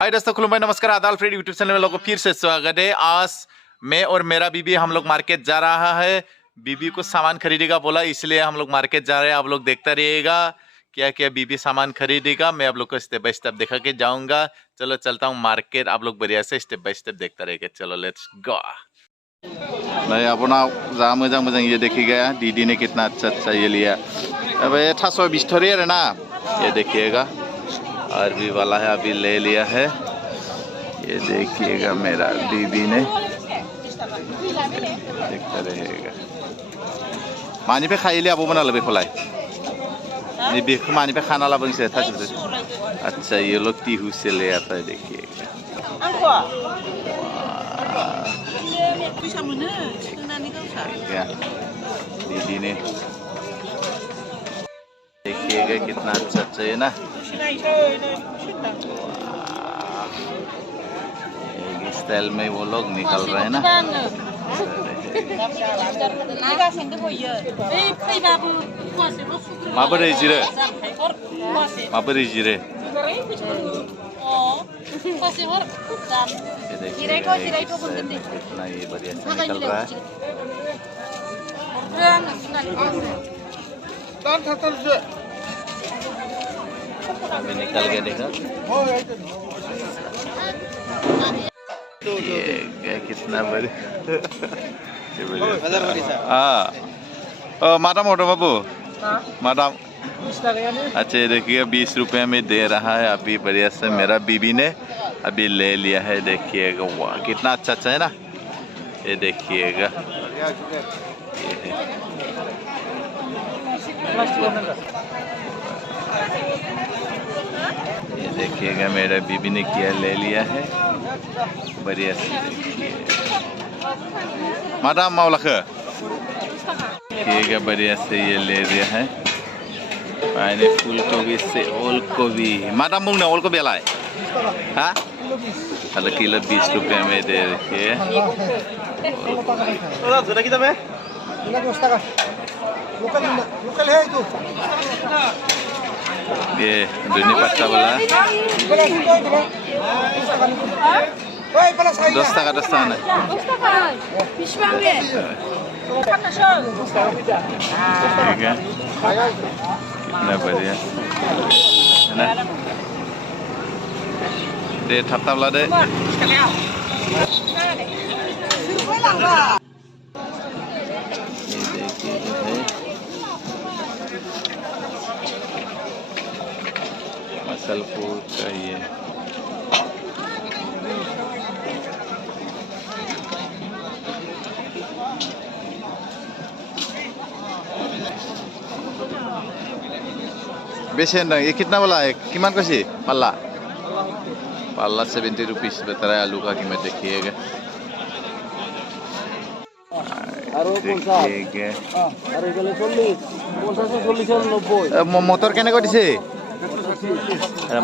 हाय दोस्तों, खुलुमबाई, नमस्कार, आदाल Fred YouTube channel में लोगों को फिर से स्वागत है। आज मैं और मेरा बीबी हम लोग मार्केट जा रहा है। बीबी को सामान खरीदेगा बोला, इसलिए हम लोग मार्केट जा रहे हैं। आप लोग देखता रहिएगा क्या क्या बीबी सामान खरीदेगा। मैं आप लोग को स्टेप बाय स्टेप दिखा के जाऊंगा। चलो चलता हूँ मार्केट, आप लोग बढ़िया से स्टेप बाय स्टेप देखता रहिएगा। चलो लेट्स गो। नहीं अपना जा मोजां मोजां ये देखिएगा, दीदी ने कितना अच्छा अच्छा ये लिया। अब ये 820 थोड़ी है ना, ये देखिएगा। अरबी वाला है, अभी ले लिया है। ये देखिएगा मेरा बीबी ने, देखता रहेगा। मानी पे खाई लिया, वो बना लो बेखलाई। ये बेख मानी पे खाना ला बंसे था। अच्छा ये लोग तीहू से ले आता है, देखिएगा। दीदी ने देखिएगा कितना अच्छा अच्छा है ना। एक स्टाइल में वो लोग निकल रहे हैं ना। माबोरै जिरे माबोरै जिरे कितना ये बढ़िया से निकल रहा है। अभी निकल गया, देखा ये कितना बड़ी। हाँ मादाम ऑटो बाबू, मादाम। अच्छा देखिए 20 रुपए में दे रहा है अभी बढ़िया से। मेरा बीबी ने अभी ले लिया है, देखिएगा। वाह कितना अच्छा अच्छा है ना, ये देखिएगा। ये देखिएगा मेरा बीबी ने क्या ले लिया है, बढ़िया से देखिए। मादाम मावलाख देखिएगा, बढ़िया से ये ले लिया है। मैंने फूल गोभी से ओल गोभी। मादाम मुंग ना ओल गोभी अलाय, हाँ अलग किलो 20 रुपये में दे रखिए। ये दुनी पत्ता वाला 10 টাকা 10 টাকা না। ठीक है ना, बढ़िया ना। दे थाप थाप ला दे। मसल फूड चाहिए। बेचें ये कितना वाला है, किमान कैसे पल्ला? पल्ला 70 रुपीस बता रहा है। आलू का कीमत देखिएगा, मोटर केने को दिसे?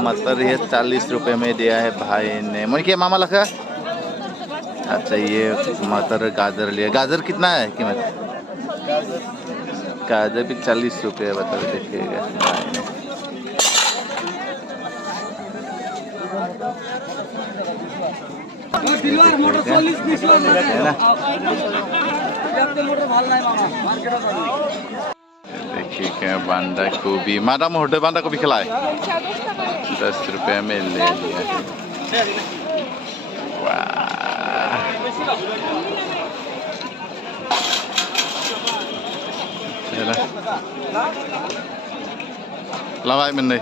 मटर ये 40 रुपए में दिया है भाई ने। मन क्या मामा लखा? अच्छा ये मटर गाजर लिया। गाजर कितना है कीमत? गाजर भी 40 रुपये बता रहे, देखिएगा भाई ने। देखिए क्या बांधा गोभी। मादाम होटे बांधा गोभी खिलाए 10 रुपये में ले लिया है। लवाई में नहीं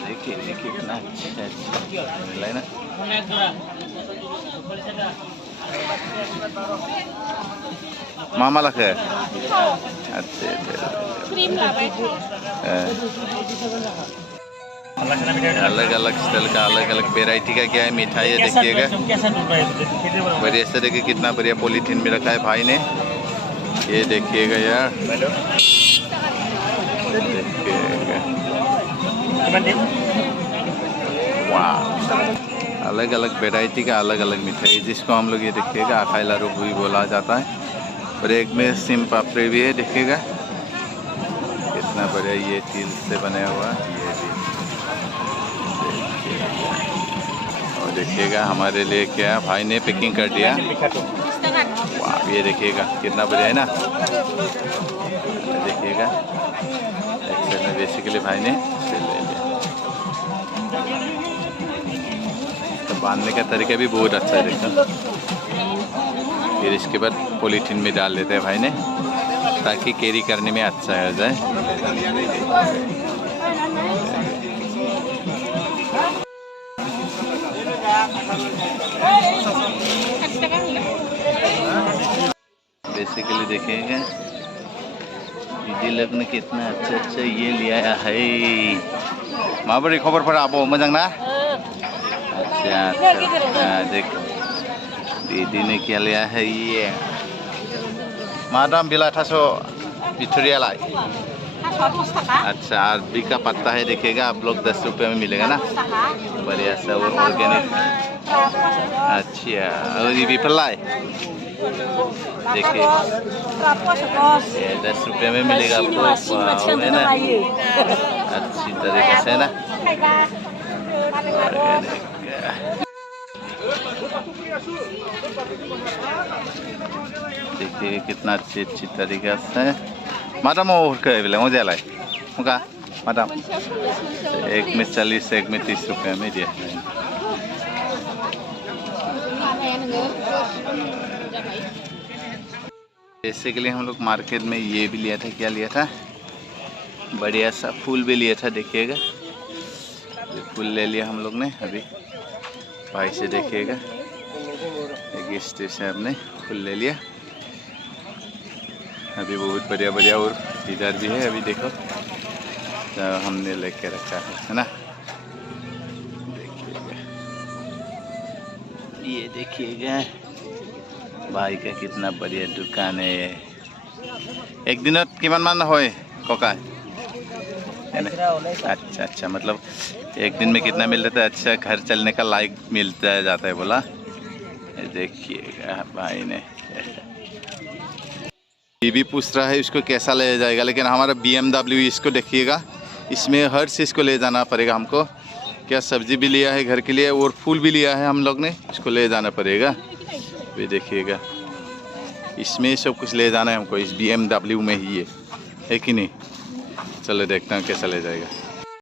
देखिए देखिए कितना अच्छा है ना। मामा लख है। अच्छा अलग अलग स्टाइल का, अलग अलग वेराइटी का क्या है मिठाई है, देखिएगा। बढ़िया से देखिए कितना बढ़िया पॉलीथीन में रखा है भाई ने। ये देखिएगा यार, देखिएगा वाह, अलग अलग वैरायटी का अलग अलग मिठाई, जिसको हम लोग ये देखिएगा आखाई लाडू भी बोला जाता है। और एक में सिम पापड़ी भी है, देखिएगा कितना बढ़िया ये तिल से बना हुआ ये भी। और देखिएगा हमारे लिए क्या भाई ने पैकिंग कर दिया। वाह, ये देखिएगा कितना बढ़िया है ना। देखिएगा एक्चुअली में बेसिकली भाई ने ले लिया। तो बांधने का तरीका भी बहुत अच्छा है, देखो। फिर इसके बाद पॉलीथीन में डाल देते हैं भाई ने, ताकि कैरी करने में अच्छा हो जाए। बेसिकली देखिएगा दीदी लोग ने कितना अच्छा अच्छा ये लिया है। माबोरै खबरफोरा आब' मोजां ना? अच्छा अच्छा, देख दीदी ने क्या लिया है ये। मा दाम बिला थास' बिथुरियालाय? अच्छा, अरबी का पत्ता है, देखिएगा आप लोग 10 रुपये में मिलेगा ना, बढ़िया सा और ऑर्गेनिक। अच्छा, और ये भी फलाई देखिए 10 रुपये में मिलेगा आपको, है ना, अच्छी तरीके से ना ऑर्गेनिक। देखिए कितना अच्छी अच्छी तरीके से। मादाम मजालाय मुका मादाम, एक में 40 एक में 30 रुपये में दिया। जैसे के लिए हम लोग मार्केट में ये भी लिया था, क्या लिया था, बढ़िया सा फूल भी लिया था, देखिएगा ये फूल ले लिया हम लोग ने अभी भाई से। देखिएगा एक स्टेज से हमने फूल ले लिया अभी, बहुत बढ़िया बढ़िया। और इधर भी है अभी, देखो तो हमने लेके रखा है ना। देखिएगा ये, देखिएगा भाई का कितना बढ़िया दुकान है। एक दिन किमान मान होय कका? अच्छा अच्छा, मतलब एक दिन में कितना मिल जाता है? अच्छा, घर चलने का लायक मिलता जाता है बोला। देखिएगा भाई ने ये भी पूछ रहा है इसको कैसा ले जाएगा, लेकिन हमारा BMW इसको देखिएगा, इसमें हर चीज़ को ले जाना पड़ेगा हमको। क्या सब्जी भी लिया है घर के लिए और फूल भी लिया है हम लोग ने, इसको ले जाना पड़ेगा। ये देखिएगा इसमें सब कुछ ले जाना है हमको, इस BMW में ही है कि नहीं। चलो देखते हैं कैसा ले जाएगा।